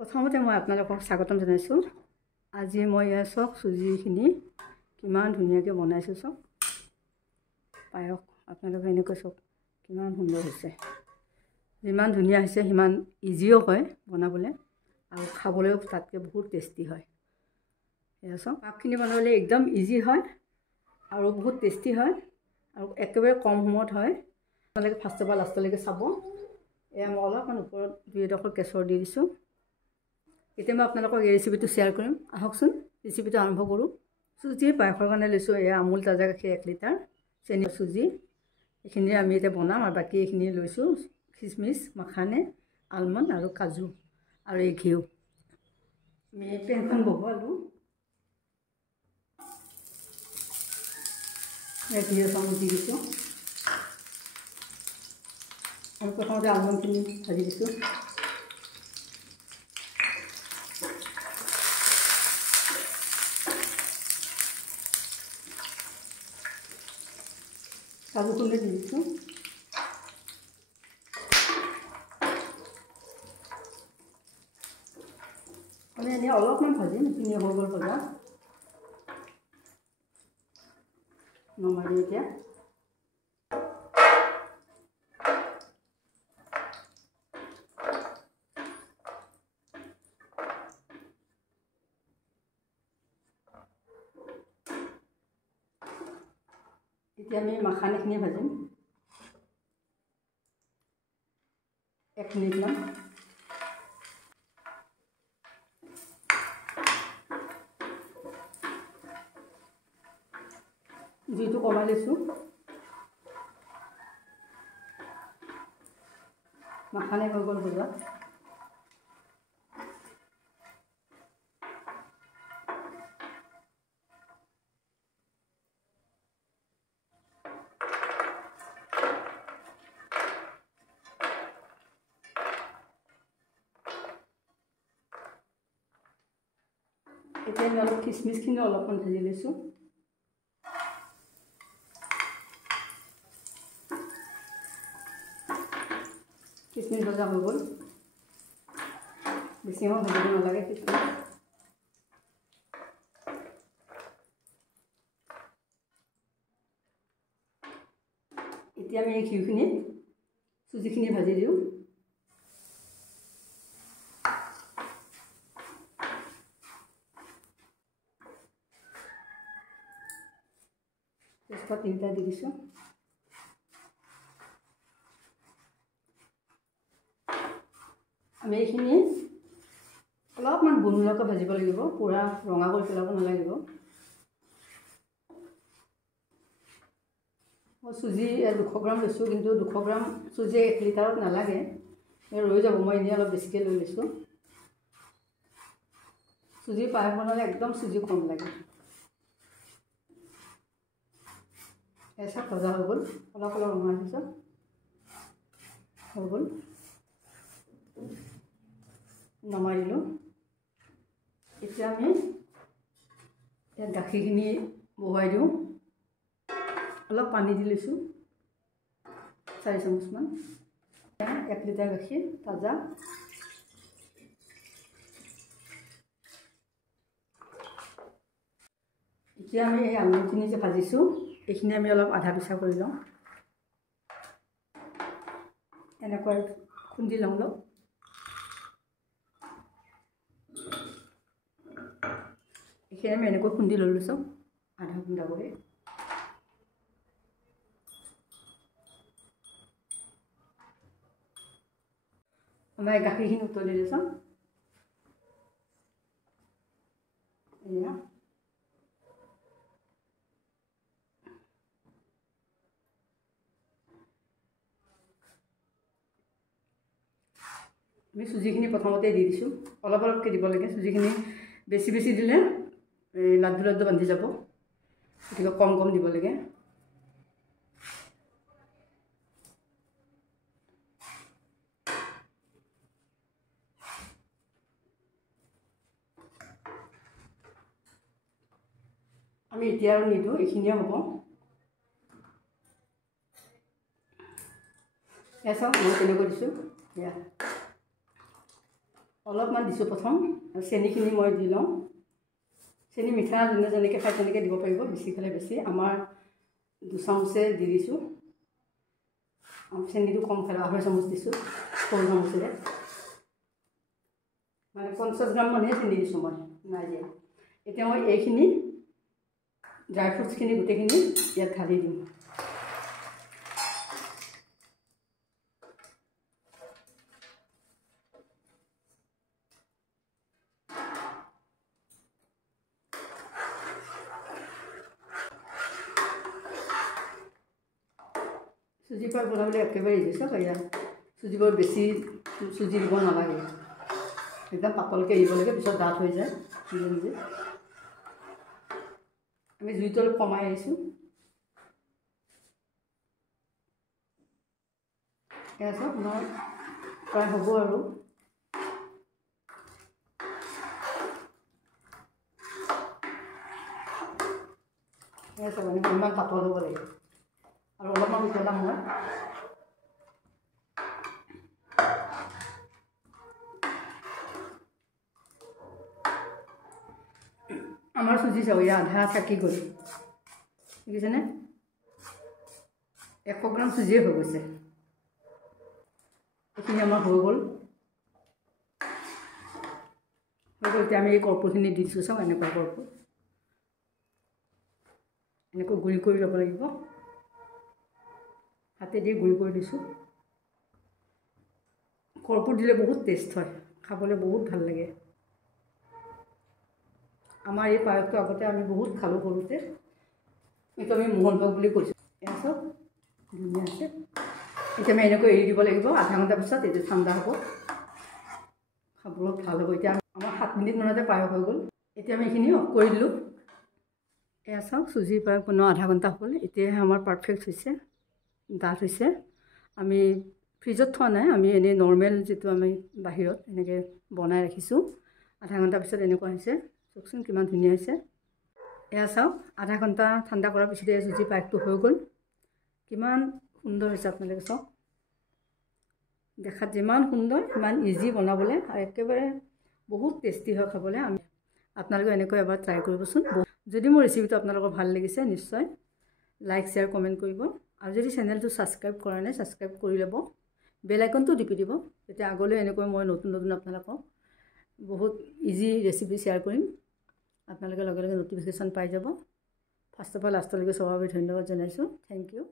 প্ৰথমতে মই আপোনালোকক স্বাগতম জনাইছোঁ। আজি মই চক চুজিখিনি কিমান ধুনীয়াকৈ বনাইছোঁ। চক পায়স আপোনালোকে এনেকৈ চক কিমান সুন্দৰ হৈছে। যিমান ধুনীয়া হৈছে সিমান ইজিও হয় বনাবলৈ আৰু খাবলৈও তাতকৈ বহুত টেষ্টি হয়। এয়া চক পায়সখিনি বনাবলৈ একদম ইজি হয় আৰু বহুত টেষ্টি হয় আৰু একেবাৰে কম সময়ত হয়। আপোনালোকে ফাৰ্ষ্টৰ পৰা লাষ্টলৈকে চাব। এয়া মই অলপমান ওপৰত 2-এডোখৰ কেশৰ দি দিছোঁ। এতিয়া মই আপোনালোকক এই ৰেচিপিটো শ্বেয়াৰ কৰিম। আহকচোন ৰেচিপিটো আৰম্ভ কৰোঁ। চুজিৰ পায়সৰ কাৰণে লৈছোঁ এয়া আমুল তাজা গাখীৰ 1 লিটাৰ, চেনি, চুজি এইখিনি আমি এতিয়া বনাম আৰু বাকী এইখিনি লৈছোঁ খিচমিচ, মাখানে, আলমণ্ড আৰু কাজু আৰু এই ঘিউ। আমি পেনখন বহুৱালোঁ। ঘিউ চামুচ দি দিছোঁ আৰু প্ৰথমতে আলমণ্ডখিনি ভাজি দিছোঁ। কাজু খুন্দি দি দিছোঁ। আমি এনেই অলপমান ভাজিম, এইখিনি হৈ গ'ল ভজা। নমাই দিম এতিয়া। এতিয়া আমি মাখানিখিনি ভাজিম 1 মিনিটমান। জুইটো কমাই লৈছোঁ। মাখানে হৈ গ'ল ভজা। এতিয়া আমি অলপ খিচমিচখিনি অলপমান ভাজি লৈছোঁ। খিচমিচ ভজা হৈ গ'ল। বেছি সময় ভাজিব নালাগে খিচমিচ। এতিয়া আমি এই ঘিউখিনিত চুজিখিনি ভাজি দিওঁ। তেজপাত 3টা দি দিছোঁ। আমি এইখিনি অলপমান গোন্ধলৈকে ভাজিব লাগিব, পূৰা ৰঙা কৰি পেলাব নালাগিব। মই চুজি 200 গ্ৰাম লৈছোঁ, কিন্তু 200 গ্ৰাম চুজি 1 লিটাৰত নালাগে, ৰৈ যাব। মই এনেই অলপ বেছিকৈ লৈ লৈছোঁ। চুজি পায়স বনালে একদম চুজি কম লাগে। এচা ভজা হৈ গ'ল, অলপ অলপ ৰঙা পিছত হৈ গ'ল। নমাই দিলোঁ। এতিয়া আমি ইয়াত গাখীৰখিনি বহুৱাই দিওঁ। অলপ পানী দি লৈছোঁ 4 চামুচমান। 1 লিটাৰ গাখীৰ তাজা। এতিয়া আমি এই আলমণ্ডখিনি যে ভাজিছোঁ এইখিনি আমি অলপ আধা পিঠা কৰি লওঁ। এনেকৈ খুন্দি লওঁ অলপ। এইখিনি আমি এনেকৈ খুন্দি লৈ লৈছোঁ আধা খুন্দা কৰি। আমাৰ গাখীৰখিনি উতলি লৈছোঁ। এয়া আমি চুজিখিনি প্ৰথমতে দি দিছোঁ। অলপ অলপকৈ দিব লাগে। চুজিখিনি বেছি বেছি দিলে লাড্ডু লাড্ডু বান্ধি যাব, গতিকে কম কম দিব লাগে। আমি এতিয়া আৰু নিদিওঁ, এইখিনিয়ে হ'ব। এয়া চাওক মই কেনেকৈ দিছোঁ। এয়া অলপমান দিছোঁ প্ৰথম, আৰু চেনিখিনি মই দি লওঁ। চেনি মিঠা যোনে যেনেকৈ খায় তেনেকৈ দিব পাৰিব, বেছি খালে বেছি। আমাৰ 2 চামুচে দি দিছোঁ। চেনিটো কম খালে 2.5 চামুচ দিছোঁ, সৰু চামুচেৰে। মানে 50 গ্ৰাম মানহে চেনি দিছোঁ মই, নাই দিয়া। এতিয়া মই এইখিনি ড্ৰাই ফ্ৰুটছখিনি গোটেইখিনি ইয়াত ঢালি দিম। চুজি পায়স বনাবলৈ একেবাৰে ইজি। চাওক এয়া চুজিবোৰ বেছি চুজি দিব নালাগে, একদম পাতলকৈ এৰিব লাগে, পিছত ডাঠ হৈ যায় নিজে নিজে। আমি জুইটো অলপ কমাই আহিছোঁ। এয়া চাওক মই প্ৰায় হ'ব আৰু। এয়া চাওক ইমান পাতল হ'ব লাগে, আৰু অলপমান উতলাম মই। আমাৰ চুজি চাওক এয়া আধা থাকি গ'ল, দেখিছেনে? 100 গ্ৰাম চুজিয়ে হৈ গৈছে। এইখিনি আমাৰ হৈ গ'ল। এতিয়া আমি এই কৰ্পূৰখিনি দি দিছোঁ। চাওক এনেকুৱা কৰ্পূৰ, এনেকৈ গুড়ি কৰি ল'ব লাগিব। হাতেদি গুড়ি কৰি দিছোঁ। কৰ্পূৰ দিলে বহুত টেষ্ট হয়, খাবলৈ বহুত ভাল লাগে। আমাৰ এই পায়সটো আগতে আমি বহুত খালোঁ সৰুতে, এইটো আমি মোহন পায়স বুলি কৈছোঁ। এয়া চাওক ধুনীয়া আছে। এতিয়া আমি এনেকৈ এৰি দিব লাগিব, আধা ঘণ্টাৰ পিছত এইটো ঠাণ্ডা হ'ব, খাবলৈ ভাল হ'ব। এতিয়া আমাৰ 7 মিনিটমানতে পায়স হৈ গ'ল। এতিয়া আমি এইখিনি অফ কৰি দিলোঁ। এয়া চাওক চুজিৰ পায়স বনোৱা আধা ঘণ্টা হ'ল। এতিয়াহে আমাৰ পাৰফেক্ট হৈছে, ডাঠ হৈছে। আমি ফ্ৰিজত থোৱা নাই, আমি এনেই নৰ্মেল যিটো আমি বাহিৰত এনেকৈ বনাই ৰাখিছোঁ। আধা ঘণ্টাৰ পিছত এনেকুৱা হৈছে, চাওকচোন কিমান ধুনীয়া হৈছে। এয়া চাওক আধা ঘণ্টা ঠাণ্ডা কৰাৰ পিছতে চুজি পায়সটো হৈ গ'ল। কিমান সুন্দৰ হৈছে আপোনালোকে চাওক। দেখাত যিমান সুন্দৰ সিমান ইজি বনাবলৈ, আৰু একেবাৰে বহুত টেষ্টি হয় খাবলৈ। আপোনালোকে এনেকৈ এবাৰ ট্ৰাই কৰিবচোন। যদি মোৰ ৰেচিপিটো আপোনালোকৰ ভাল লাগিছে নিশ্চয় লাইক শ্বেয়াৰ কমেণ্ট কৰিব, আৰু যদি চেনেলটো ছাবস্ক্ৰাইব কৰা নাই ছাবস্ক্ৰাইব কৰি ল'ব, বেল আইকনটো টিপি দিব, তেতিয়া আগলৈ এনেকৈ মই নতুন নতুন আপোনালোকক বহুত ইজি ৰেচিপি শ্বেয়াৰ কৰিম। আপোনালোকে লগে লগে ন'টিফিকেশ্যন পাই যাব। ফাৰ্ষ্টৰ পৰা লাষ্টলৈকে চবৰ বাবে ধন্যবাদ জনাইছোঁ। Thank U.